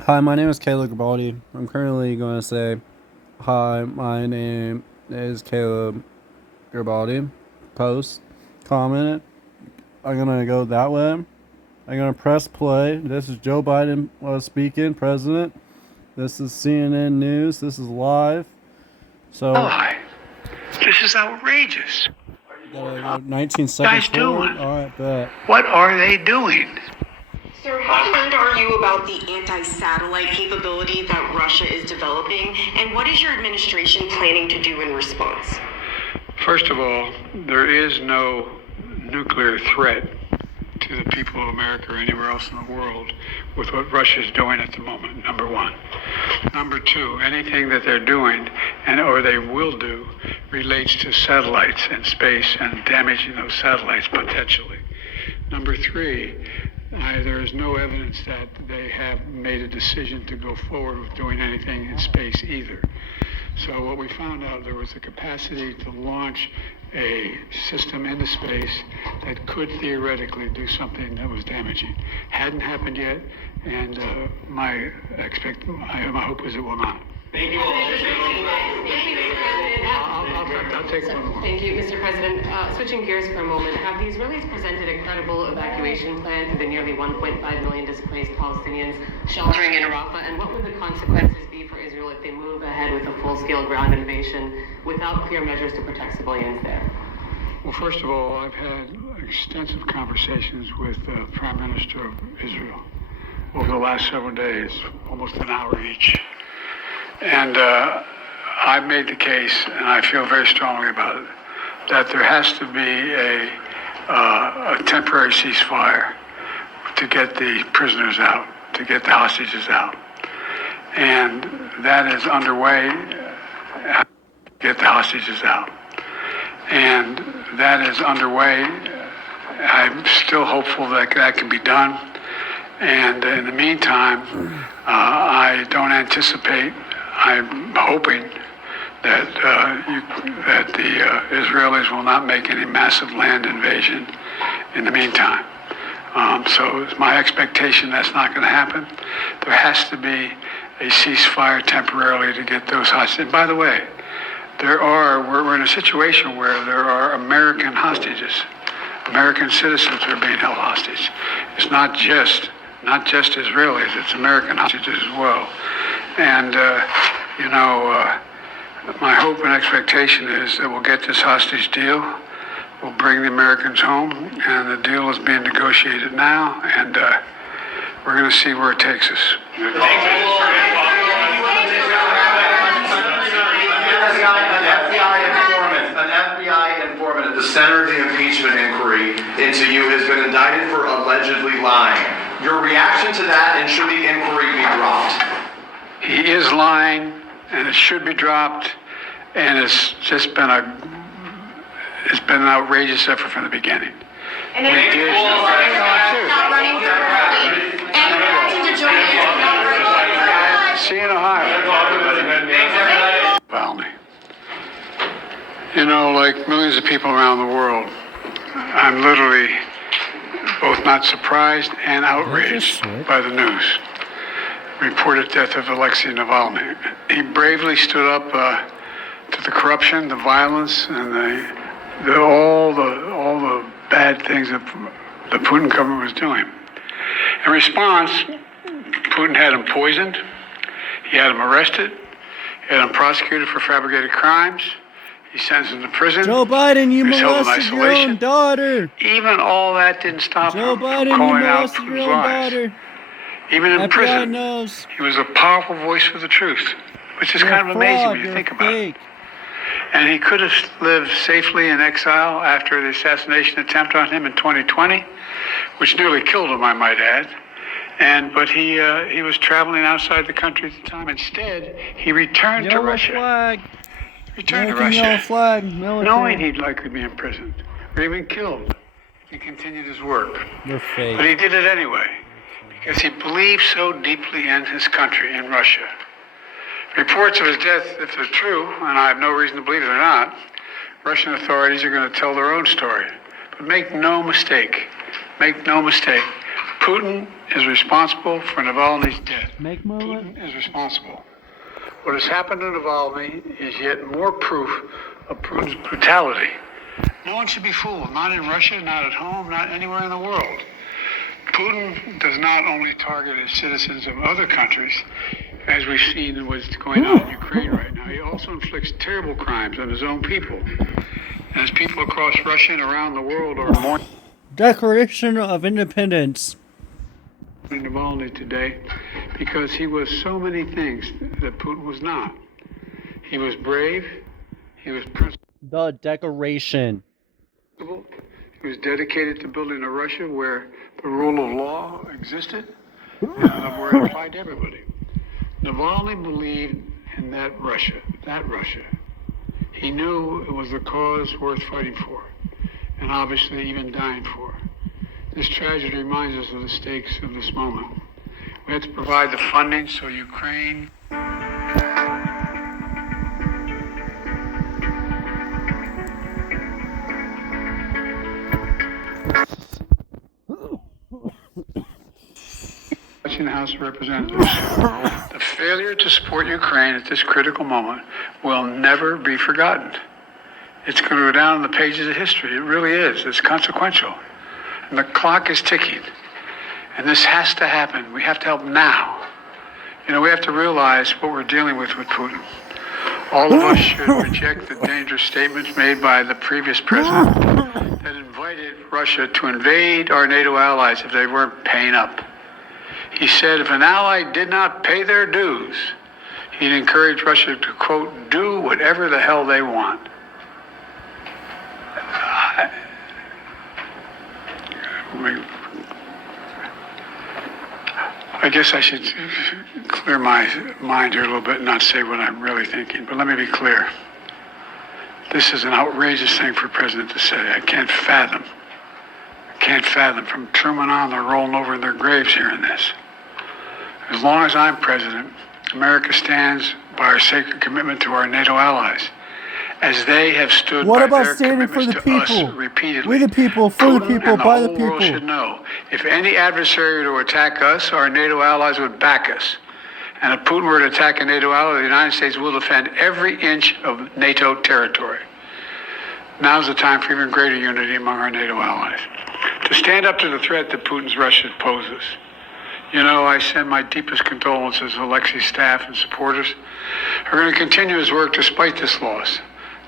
Hi, my name is Caleb Garibaldi. I'm currently going to say, hi, my name is Caleb Garibaldi. Post, comment. I'm going to go that way. I'm going to press play. This is Joe Biden speaking, president. This is CNN News. This is live. So, Hi. This is outrageous. go 19 seconds Guys forward. doing? All right, bet. What are they doing? Sir, how concerned are you about the anti-satellite capability that Russia is developing, and what is your administration planning to do in response? First of all, there is no nuclear threat to the people of America or anywhere else in the world with what Russia is doing at the moment, number one. Number two, anything that they're doing or they will do relates to satellites and space and damaging those satellites potentially. Number three, there is no evidence that they have made a decision to go forward with doing anything in space either. So what we found out, there was the capacity to launch a system into space that could theoretically do something that was damaging. Hadn't happened yet, and my hope is it will not. Thank you. I'll take one more. Thank you, Mr. President. Switching gears for a moment, have the Israelis presented a credible evacuation plan for the nearly 1.5 million displaced Palestinians sheltering in Rafah? And what would the consequences be for Israel if they move ahead with a full-scale ground invasion without clear measures to protect civilians there? Well, first of all, I've had extensive conversations with the Prime Minister of Israel over the last several days, almost an hour each. And I've made the case, and I feel very strongly about it, that there has to be a temporary ceasefire to get the prisoners out, to get the hostages out. And that is underway, get the hostages out. And that is underway. I'm still hopeful that that can be done. And in the meantime, I don't anticipate, I'm hoping that the Israelis will not make any massive land invasion in the meantime. So it's my expectation that's not going to happen. There has to be a ceasefire temporarily to get those hostages. And by the way, we're in a situation where there are American hostages. American citizens are being held hostage. It's not just Israelis, it's American hostages as well. And, my hope and expectation is that we'll get this hostage deal. We'll bring the Americans home, and the deal is being negotiated now, and we're going to see where it takes us. An FBI informant at the center of the impeachment inquiry into you has been indicted for allegedly lying. Your reaction to that, and should the inquiry be dropped? He is lying, and it should be dropped, and it's just been an outrageous effort from the beginning. And then not running for president and refusing to join the See you in Ohio. Valmy. Like millions of people around the world, I'm literally both not surprised and outraged by the news. Reported death of Alexei Navalny. He bravely stood up to the corruption, the violence, and all the bad things that the Putin government was doing. In response, Putin had him poisoned. He had him arrested. He had him prosecuted for fabricated crimes. He sends him to prison. Joe Biden, you He's held in molested your own isolation. daughter. Even all that didn't stop Joe him Biden, from you calling out molested your Putin's own lies. daughter. Even in FBI prison, knows. he was a powerful voice for the truth, which is You're kind a of amazing fraud, when you you're think a about it. fake. And he could have lived safely in exile after the assassination attempt on him in 2020, which nearly killed him, I might add. But he was traveling outside the country at the time. Instead, he returned to Yellow Russia. flag. Returned to American yellow Russia, flag. Military. knowing he'd likely be imprisoned or even killed. He continued his work. You're fake. But he did it anyway, because he believed so deeply in his country, in Russia. Reports of his death, if they're true, and I have no reason to believe they're not, Russian authorities are going to tell their own story. But make no mistake, Putin is responsible for Navalny's death. Make moment. Putin is responsible. What has happened to Navalny is yet more proof of Putin's brutality. No one should be fooled, not in Russia, not at home, not anywhere in the world. Putin does not only target his citizens of other countries, as we've seen in what's going on in Ukraine right now. He also inflicts terrible crimes on his own people. And as people across Russia and around the world are mourning Declaration of Independence. Navalny today because he was so many things that Putin was not. He was brave, he was principled, The Declaration. he was dedicated to building a Russia where the rule of law existed and where it applied to everybody. Navalny believed in that Russia. He knew it was a cause worth fighting for, and obviously even dying for. This tragedy reminds us of the stakes of this moment. We have to provide the funding so Ukraine in the House of Representatives. The failure to support Ukraine at this critical moment will never be forgotten. It's going to go down in the pages of history. It really is. It's consequential. And the clock is ticking. And this has to happen. We have to help now. You know, we have to realize what we're dealing with Putin. All of us should reject the dangerous statements made by the previous president that invited Russia to invade our NATO allies if they weren't paying up. He said if an ally did not pay their dues, he'd encourage Russia to, quote, do whatever the hell they want. I guess I should clear my mind here a little bit and not say what I'm really thinking, but let me be clear. This is an outrageous thing for a president to say. I can't fathom. From Truman on, they're rolling over in their graves hearing this. As long as I'm president, America stands by our sacred commitment to our NATO allies, as they have stood What by about their standing for commitments the to us people? repeatedly. We the people, for the Putin people, and by the whole world people. should know, if any adversary were to attack us, our NATO allies would back us. And if Putin were to attack a NATO ally, the United States will defend every inch of NATO territory. Now's the time for even greater unity among our NATO allies, to stand up to the threat that Putin's Russia poses. You know, I send my deepest condolences to Alexei's staff and supporters. We're going to continue his work despite this loss,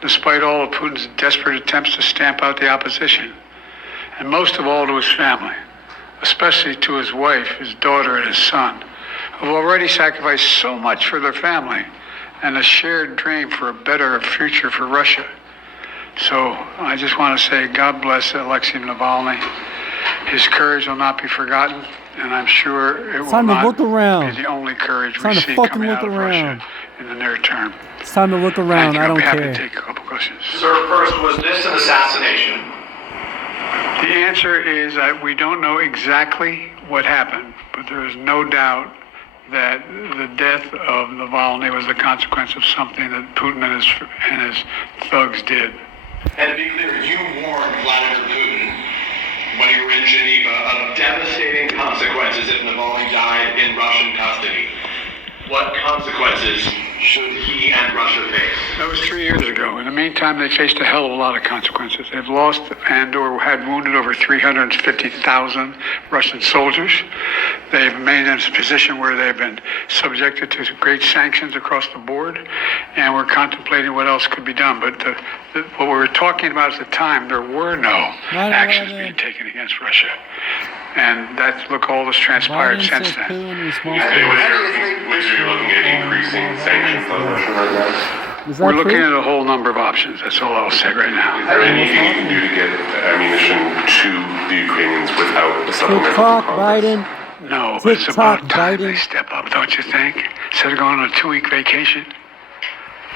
despite all of Putin's desperate attempts to stamp out the opposition, and most of all to his family, especially to his wife, his daughter, and his son, who have already sacrificed so much for their family and a shared dream for a better future for Russia. So I just want to say God bless Alexei Navalny. His courage will not be forgotten, and I'm sure it will time to not look around. be the only courage It's we time to see fucking coming look out of around. Russia in the near term. It's time to look around. Thank you. I I'll don't be happy care. to take a couple questions. Sir, first, was this an assassination? The answer is that we don't know exactly what happened, but there is no doubt that the death of Navalny was the consequence of something that Putin and his thugs did. And to be clear, you warned Vladimir Putin when you were in Geneva of devastating consequences if Navalny died in Russian custody. What consequences should he and Russia face? That was 3 years ago. In the meantime, they faced a hell of a lot of consequences. They've lost and or had wounded over 350,000 Russian soldiers. They've remained in a position where they've been subjected to great sanctions across the board, and we're contemplating what else could be done. But what we were talking about at the time, there were no actions being taken against Russia. And that's, look, all that's transpired since then. Was you looking at increasing sanctions on Russia right now? Is that We're looking true? at a whole number of options. That's all I'll say right now. Is there anything you can do to get ammunition to the Ukrainians without a supplemental TikTok, from Congress? Biden. No, but it's about TikTok, time Biden. they step up, don't you think? Instead of going on a 2-week vacation.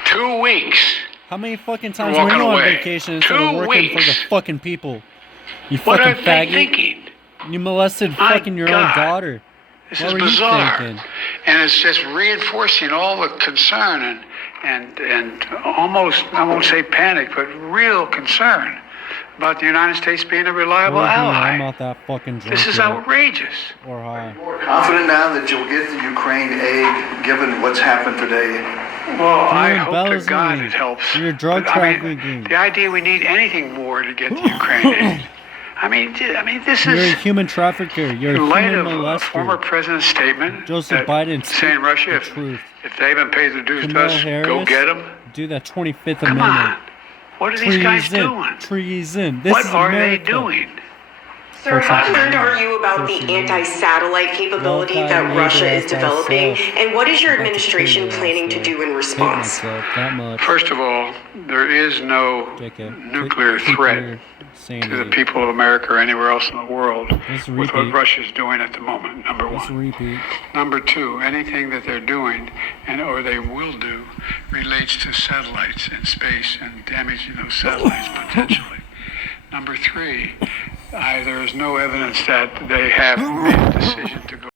2 weeks. How many fucking times Walking were you on away. vacation instead of 2 working for the weeks. fucking people? You What are fucking they faggot. thinking? You molested My fucking your God. own daughter. This What is were you bizarre. thinking? And it's just reinforcing all the concern and almost, I won't say panic, but real concern about the United States being a reliable Believe me, ally. I'm not that fucking drunk This is yet, outrageous. or high. Confident now that you'll get the Ukraine aid, given what's happened today? Well, I You're hope to God embezzling. it helps. You're drug But, I mean, trafficking. the idea we need anything more to get the Ukraine aid. I mean, this You're a is human trafficker. You're in a light human of a former molester. president's statement Joseph that Biden saying speak Russia, the if truth. they haven't paid their dues to Kamala us, Harris, go get them. do that 25th Come Amendment. on. What are these guys doing? Treason. This What is are America. they doing? Sir, how concerned are you about the anti-satellite capability that Russia is developing? And what is your administration planning to do in Hate response? myself that much. First of all, there is no JK. nuclear Keep threat your sanity. to the people of America or anywhere else in the world Let's with what repeat. Russia's doing at the moment, number Let's one. repeat. Number two, anything that they're doing or they will do relates to satellites in space and damaging those satellites potentially. Number three, there is no evidence that they have made a decision to go